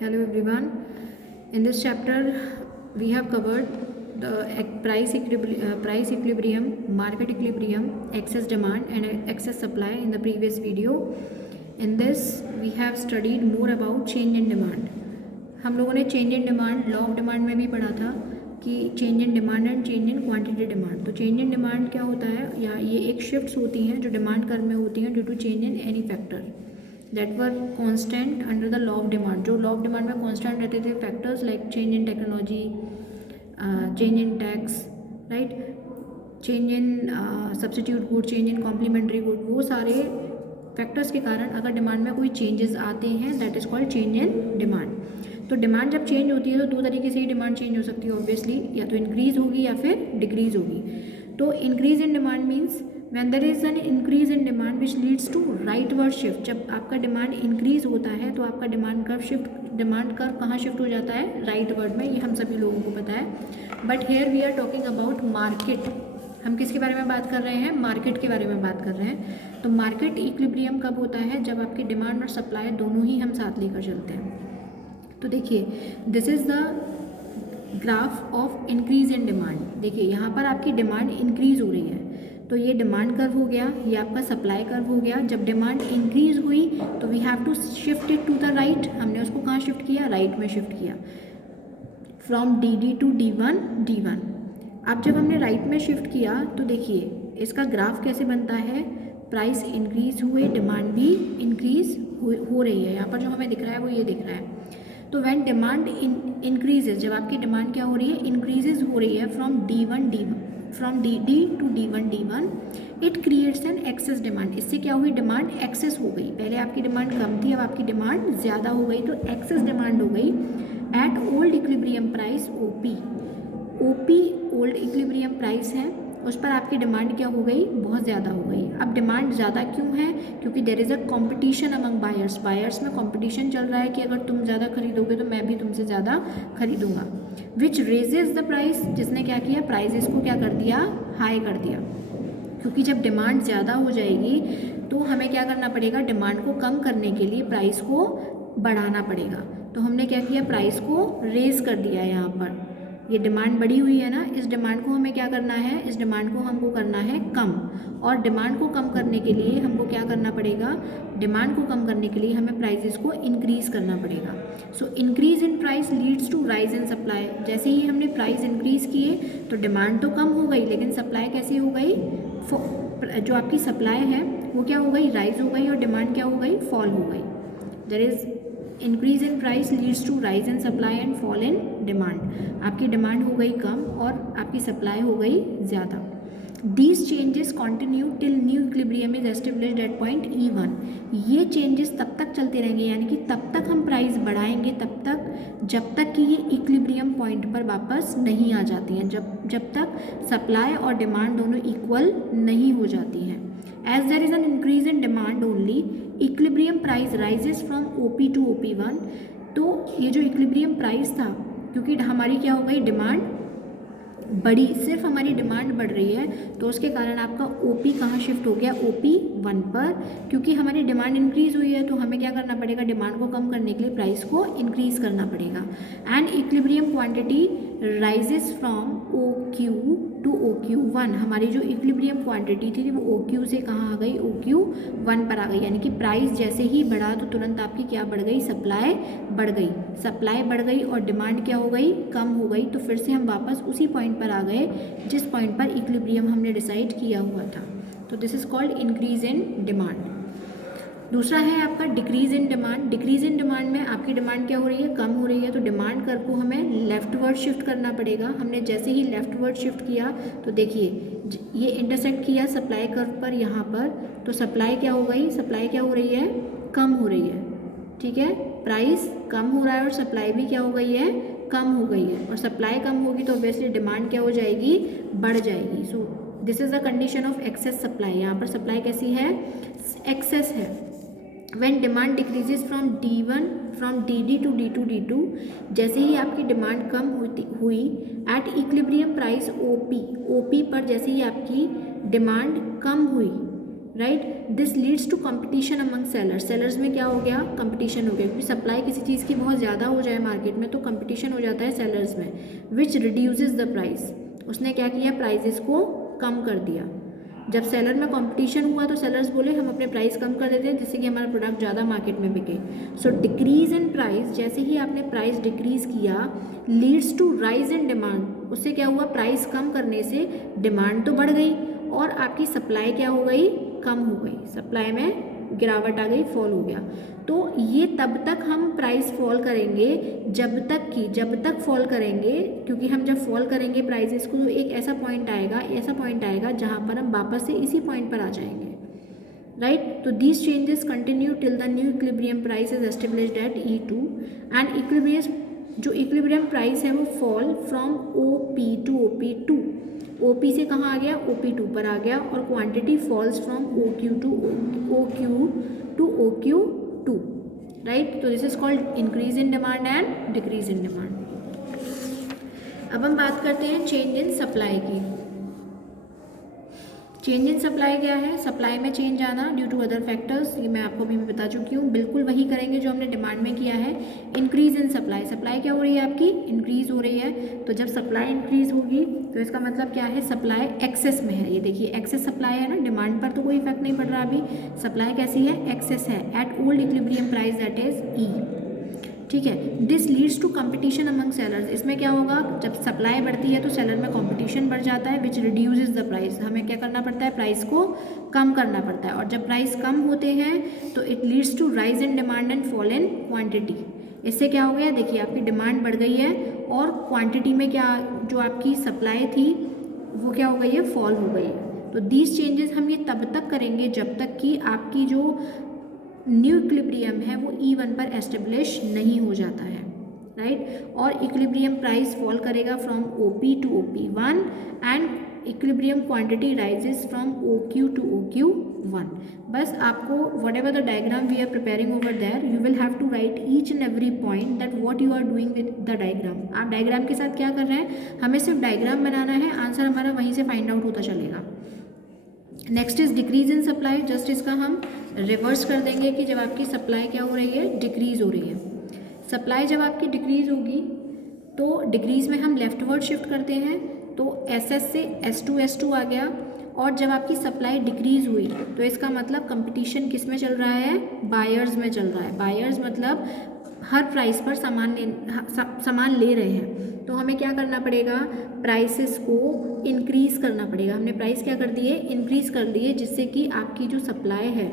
Hello everyone. In this chapter, we have covered the price equilibrium, market equilibrium, excess demand and excess supply in the previous video. In this, we have studied more about change in demand. हम लोगों ने change in demand, law of demand में भी पढ़ा था कि change in demand and change in quantity demand. तो change in demand क्या होता है, या ये एक शिफ्ट्स होती हैं जो डिमांड कर्व में होती हैं due to change in any factor that were constant under the law of demand. जो लॉ ऑफ डिमांड में कांस्टेंट रहते थे factors like change in technology, change in tax, right, change in substitute good, change in complementary good, वो सारे factors के कारण अगर demand में कोई चेंजेस आते हैं that is called change in demand. तो डिमांड जब चेंज होती है तो दो तरीके से ही डिमांड चेंज हो सकती है ऑब्वियसली, या तो इंक्रीज़ होगी या फिर डिक्रीज़ होगी. तो increase in demand means when there is an increase in demand which leads to rightward shift. जब आपका डिमांड इंक्रीज होता है तो आपका डिमांड कर्व कहाँ शिफ्ट हो जाता है, राइटवर्ड में. ये हम सभी लोगों को पता है. But here we are talking about market. हम किसके बारे में बात कर रहे हैं, मार्केट के बारे में बात कर रहे हैं. तो मार्केट इक्विलिब्रियम कब होता है, जब आपकी डिमांड और सप्लाई दोनों ही हम साथ लेकर चलते हैं. तो देखिए, this is the graph of increase in demand. देखिए यहाँ पर आपकी डिमांड इंक्रीज हो रही है तो ये डिमांड कर्व हो गया, ये आपका सप्लाई कर्व हो गया. जब डिमांड इंक्रीज हुई तो we have to shift it to the right. हमने उसको कहाँ शिफ्ट किया, राइट में शिफ्ट किया, फ्रॉम डी टू D1. अब जब हमने राइट में शिफ्ट किया तो देखिए इसका ग्राफ कैसे बनता है, प्राइस इंक्रीज हुए, डिमांड भी इंक्रीज हो रही है. यहाँ पर जो हमें दिख रहा है वो ये दिख रहा है. तो व्हेन डिमांड इंक्रीजेज, जब आपकी डिमांड क्या हो रही है, इंक्रीजेज हो रही है from DD to D1, it creates an excess demand. इससे क्या हुई, डिमांड एक्सेस हो गई. पहले आपकी डिमांड कम थी, अब आपकी डिमांड ज़्यादा हो गई, तो एक्सेस डिमांड हो गई at old equilibrium price OP. Old equilibrium price है, उस पर आपकी डिमांड क्या हो गई, बहुत ज़्यादा हो गई. अब डिमांड ज़्यादा क्यों है, क्योंकि there is a competition among buyers में कंपटीशन चल रहा है कि अगर तुम ज़्यादा खरीदोगे तो मैं भी तुमसे ज़्यादा खरीदूंगा. विच रेजेज द प्राइस, जिसने क्या किया, प्राइजेस को क्या कर दिया, हाई कर दिया. क्योंकि जब डिमांड ज़्यादा हो जाएगी तो हमें क्या करना पड़ेगा, डिमांड को कम करने के लिए प्राइस को बढ़ाना पड़ेगा. तो हमने क्या किया, प्राइस को रेज कर दिया. यहाँ पर ये डिमांड बढ़ी हुई है ना, इस डिमांड को हमें क्या करना है, इस डिमांड को हमको करना है कम. और डिमांड को कम करने के लिए हमको क्या करना पड़ेगा, डिमांड को कम करने के लिए हमें प्राइसेस को इंक्रीज़ करना पड़ेगा. So increase in price leads to rise in supply. जैसे ही हमने प्राइस इंक्रीज़ किए तो डिमांड तो कम हो गई, लेकिन सप्लाई कैसी हो गई, जो आपकी सप्लाई है वो क्या हो गई, राइज हो गई, और डिमांड क्या हो गई, फॉल हो गई. There is increase in price leads to rise in supply and fall in demand. आपकी डिमांड हो गई कम और आपकी सप्लाई हो गई ज़्यादा. These changes continue till new equilibrium is established at point E1. ये चेंजेस तब तक चलते रहेंगे, यानी कि तब तक हम प्राइस बढ़ाएंगे तब तक जब तक कि ये इक्विलिब्रियम पॉइंट पर वापस नहीं आ जाती हैं, जब तक सप्लाई और डिमांड दोनों इक्वल नहीं हो जाती हैं. As there is an increase in demand only, equilibrium price rises from OP to OP1. तो ये जो इक्विलिब्रियम प्राइस था, क्योंकि हमारी क्या हो गई, डिमांड बढ़ी, सिर्फ हमारी डिमांड बढ़ रही है तो उसके कारण आपका OP कहाँ शिफ्ट हो गया, OP1 पर. क्योंकि हमारी डिमांड इंक्रीज़ हुई है तो हमें क्या करना पड़ेगा, डिमांड को कम करने के लिए प्राइस को इंक्रीज़ करना पड़ेगा. And equilibrium quantity rises from OQ to OQ1. हमारी जो इक्विलिब्रियम क्वांटिटी थी वो OQ से कहाँ आ गई, OQ1 पर आ गई. यानी कि प्राइस जैसे ही बढ़ा तो तुरंत आपकी क्या बढ़ गई, सप्लाई बढ़ गई. सप्लाई बढ़ गई और डिमांड क्या हो गई, कम हो गई. तो फिर से हम वापस उसी पॉइंट पर आ गए जिस पॉइंट पर इक्विलिब्रियम हमने डिसाइड किया हुआ था. तो this is called increase in demand. दूसरा है आपका decrease in demand. Decrease in demand में आपकी डिमांड क्या हो रही है, कम हो रही है, तो डिमांड कर्व को हमें लेफ्टवर्ड शिफ्ट करना पड़ेगा. हमने जैसे ही लेफ्टवर्ड शिफ्ट किया तो देखिए ये इंटरसेक्ट किया सप्लाई कर्व पर यहाँ पर, तो सप्लाई क्या हो गई, सप्लाई क्या हो रही है, कम हो रही है. ठीक है, प्राइस कम हो रहा है और सप्लाई भी क्या हो गई है, कम हो गई है. और सप्लाई कम होगी तो ऑब्वियसली डिमांड क्या हो जाएगी, बढ़ जाएगी. So this is the condition of excess supply. यहाँ पर सप्लाई कैसी है, एक्सेस है. When demand decreases from DD to D2, जैसे ही आपकी डिमांड कम हुई एट इक्विलिब्रियम प्राइस OP पर जैसे ही आपकी डिमांड कम हुई, right. This leads to competition among sellers, sellers में क्या हो गया, कंपटीशन हो गया, क्योंकि सप्लाई किसी चीज़ की बहुत ज़्यादा हो जाए मार्केट में तो कंपटीशन हो जाता है सेलर्स में, विच रिड्यूसेस द प्राइस, उसने क्या किया, प्राइजेस को कम कर दिया। जब सेलर में कंपटीशन हुआ तो सेलर्स बोले हम अपने प्राइस कम कर देते हैं जिससे कि हमारा प्रोडक्ट ज़्यादा मार्केट में बिके। सो डिक्रीज इन प्राइस, जैसे ही आपने प्राइस डिक्रीज किया, leads to rise in demand, उससे क्या हुआ, प्राइस कम करने से डिमांड तो बढ़ गई और आपकी सप्लाई क्या हो गई, कम हो गई, सप्लाई में गिरावट आ गई, फॉल हो गया। तो ये तब तक हम प्राइस फॉल करेंगे जब तक फॉल करेंगे, क्योंकि हम जब फॉल करेंगे प्राइसेस को तो एक ऐसा पॉइंट आएगा जहाँ पर हम वापस से इसी पॉइंट पर आ जाएंगे, राइट। तो these changes continue till the new equilibrium price is established at E2 and equilibrium price है वो fall from OP to OP2, OP से कहाँ आ गया, OP2 पर आ गया, और quantity falls from OQ to OQ2, right. तो this is called increase in demand and decrease in demand. अब हम बात करते हैं चेंज इन सप्लाई की। चेंज इन सप्लाई क्या है, सप्लाई में चेंज आना ड्यू टू अदर फैक्टर्स, ये मैं आपको अभी बता चुकी हूँ, बिल्कुल वही करेंगे जो हमने डिमांड में किया है। इंक्रीज इन सप्लाई, सप्लाई क्या हो रही है आपकी, इंक्रीज हो रही है, तो जब सप्लाई इंक्रीज होगी तो इसका मतलब क्या है, सप्लाई एक्सेस में है, ये देखिए एक्सेस सप्लाई है ना, डिमांड पर तो कोई इफेक्ट नहीं पड़ रहा अभी, सप्लाई कैसी है, एक्सेस है, at old equilibrium price that is E, ठीक है। This leads to competition among sellers, इसमें क्या होगा, जब सप्लाई बढ़ती है तो सेलर में कंपटीशन बढ़ जाता है, विच रिड्यूसेस द प्राइस, हमें क्या करना पड़ता है, प्राइस को कम करना पड़ता है, और जब प्राइस कम होते हैं तो it leads to rise in demand and fall in quantity. इससे क्या हो गया, देखिए आपकी डिमांड बढ़ गई है और क्वांटिटी में क्या, जो आपकी सप्लाई थी वो क्या हो गई है, फॉल हो गई है। तो दीज चेंजेस हम ये तब तक करेंगे जब तक कि आपकी जो न्यू इक्विलिब्रियम है वो E1 पर एस्टेब्लिश नहीं हो जाता है, राइट। और इक्विलिब्रियम प्राइस फॉल करेगा from OP to OP1 and equilibrium quantity rises from OQ to OQ1। बस आपको whatever the diagram we are preparing over there, you will have to write each and every point that what you are doing with the diagram. आप diagram के साथ क्या कर रहे हैं, हमें सिर्फ डायग्राम बनाना है, आंसर हमारा वहीं से फाइंड आउट होता चलेगा। Next is decrease in supply, just इसका हम रिवर्स कर देंगे कि जब आपकी सप्लाई क्या हो रही है, डिक्रीज हो रही है। सप्लाई जब आपकी डिक्रीज होगी तो डिक्रीज में हम लेफ्टवर्ड शिफ्ट करते हैं, तो SS से S2 आ गया, और जब आपकी सप्लाई डिक्रीज हुई तो इसका मतलब कंपटीशन किस में चल रहा है, बायर्स में चल रहा है। बायर्स मतलब हर प्राइस पर सामान ले रहे हैं, तो हमें क्या करना पड़ेगा, प्राइसेस को इंक्रीज़ करना पड़ेगा। हमने प्राइस क्या कर दिए, इंक्रीज़ कर दिए, जिससे कि आपकी जो सप्लाई है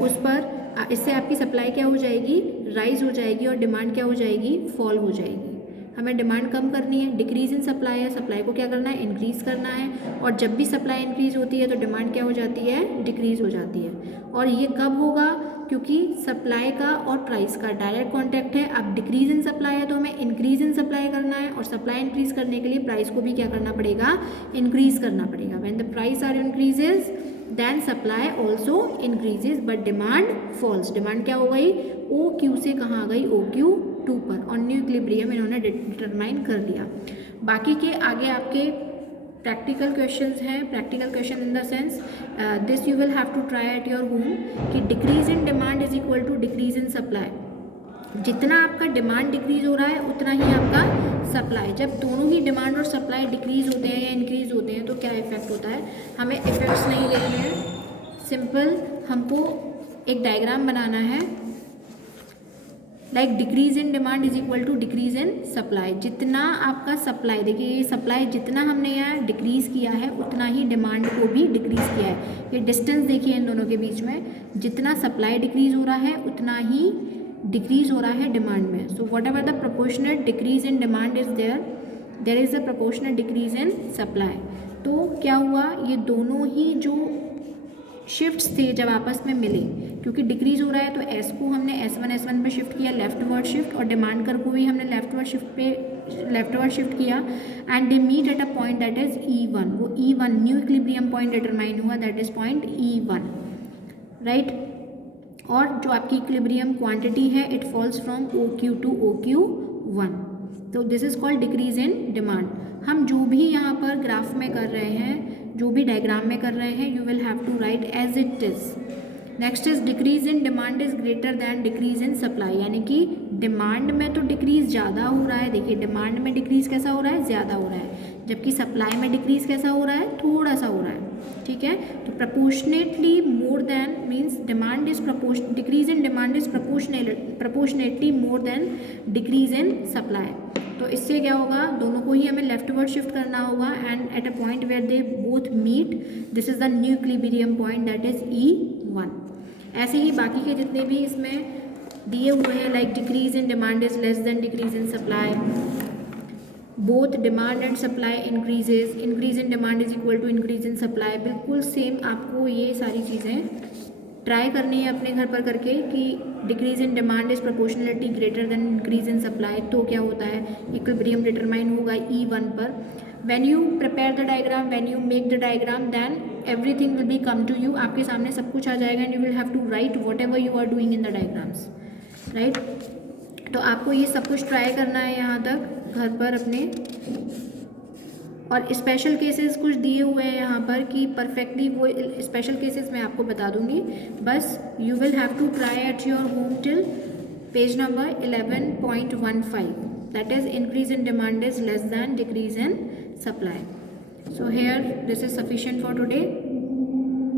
उस पर, इससे आपकी सप्लाई क्या हो जाएगी, राइज हो जाएगी, और डिमांड क्या हो जाएगी, फॉल हो जाएगी। हमें डिमांड कम करनी है, डिक्रीज इन सप्लाई है, सप्लाई को क्या करना है, इंक्रीज़ करना है, और जब भी सप्लाई इंक्रीज होती है तो डिमांड क्या हो जाती है, डिक्रीज हो जाती है। और ये कब होगा, क्योंकि सप्लाई का और प्राइस का डायरेक्ट कॉन्टैक्ट है। अब डिक्रीज इन सप्लाई है तो हमें इंक्रीज इन सप्लाई करना है, और सप्लाई इंक्रीज करने के लिए प्राइस को भी क्या करना पड़ेगा, इंक्रीज करना पड़ेगा। When the price are increases then supply also increases but demand falls. Demand क्या हो गई, OQ से कहाँ आ गई, OQ2 पर, और न्यू इक्विलिब्रियम इन्होंने डिटरमाइन कर दिया। बाकी के आगे आपके प्रैक्टिकल क्वेश्चंस हैं, practical question in the sense this you will have to try at your home, कि decrease in demand is equal to decrease in supply. जितना आपका डिमांड डिक्रीज हो रहा है उतना ही आपका सप्लाई, जब दोनों ही डिमांड और सप्लाई डिक्रीज होते हैं या इंक्रीज होते हैं तो क्या इफेक्ट होता है, हमें इफेक्ट्स नहीं देखने हैं, सिंपल हमको एक डायग्राम बनाना है, like decrease in demand is equal to decrease in supply. जितना आपका सप्लाई, देखिए ये सप्लाई जितना हमने यहाँ डिक्रीज किया है उतना ही डिमांड को भी डिक्रीज किया है। ये डिस्टेंस देखिए इन दोनों के बीच में, जितना सप्लाई डिक्रीज हो रहा है उतना ही डिक्रीज हो रहा है डिमांड में। So whatever the proportionate decrease in demand is there is a proportionate decrease in supply. तो क्या हुआ, ये दोनों ही जो शिफ्ट्स थे जब आपस में मिले, क्योंकि डिक्रीज हो रहा है तो S को हमने S1 पे शिफ्ट किया, लेफ्टवर्ड शिफ्ट, और डिमांड कर को भी हमने लेफ्टवर्ड शिफ्ट किया, and they meet at a point that is E1। वो E1 new equilibrium point determine हुआ, that is point E1, right. और जो आपकी इक्विलिब्रियम क्वांटिटी है it falls from OQ to OQ1, तो this is called decrease in demand. हम जो भी यहाँ पर ग्राफ में कर रहे हैं जो भी डायग्राम में कर रहे हैं you will have to write as it is. Next is decrease in demand is greater than decrease in supply, यानी कि डिमांड में तो डिक्रीज ज़्यादा हो रहा है। देखिए डिमांड में डिक्रीज कैसा हो रहा है, ज़्यादा हो रहा है, जबकि सप्लाई में डिक्रीज कैसा हो रहा है, थोड़ा सा हो रहा है। ठीक है, तो proportionately more than means demand is decrease in demand is proportionately more than decrease in supply. तो इससे क्या होगा, दोनों को ही हमें लेफ्टवर्ड शिफ्ट करना होगा and at a point where they both meet, this is the new equilibrium point that is E1। ऐसे ही बाकी के जितने भी इसमें दिए हुए हैं like decrease in demand is less than decrease in supply, both demand and supply increases, increase in demand is equal to increase in supply, बिल्कुल सेम आपको ये सारी चीज़ें ट्राई करनी है अपने घर पर करके कि decrease in demand is proportionality greater than increase in supply, तो क्या होता है, इक्विलिब्रियम डिटरमाइन होगा E1 पर। When you prepare the diagram, when you make the diagram, then everything will be come to you, आपके सामने सब कुछ आ जाएगा and you will have to write whatever you are doing in the diagrams, right. तो आपको ये सब कुछ ट्राई करना है यहाँ तक घर पर अपने, और स्पेशल केसेस कुछ दिए हुए हैं यहाँ पर कि परफेक्टली वो स्पेशल केसेस मैं आपको बता दूंगी, बस you will have to try at your home till page number 11.15, that is increase in demand is less than decrease in supply. So here this is sufficient for today.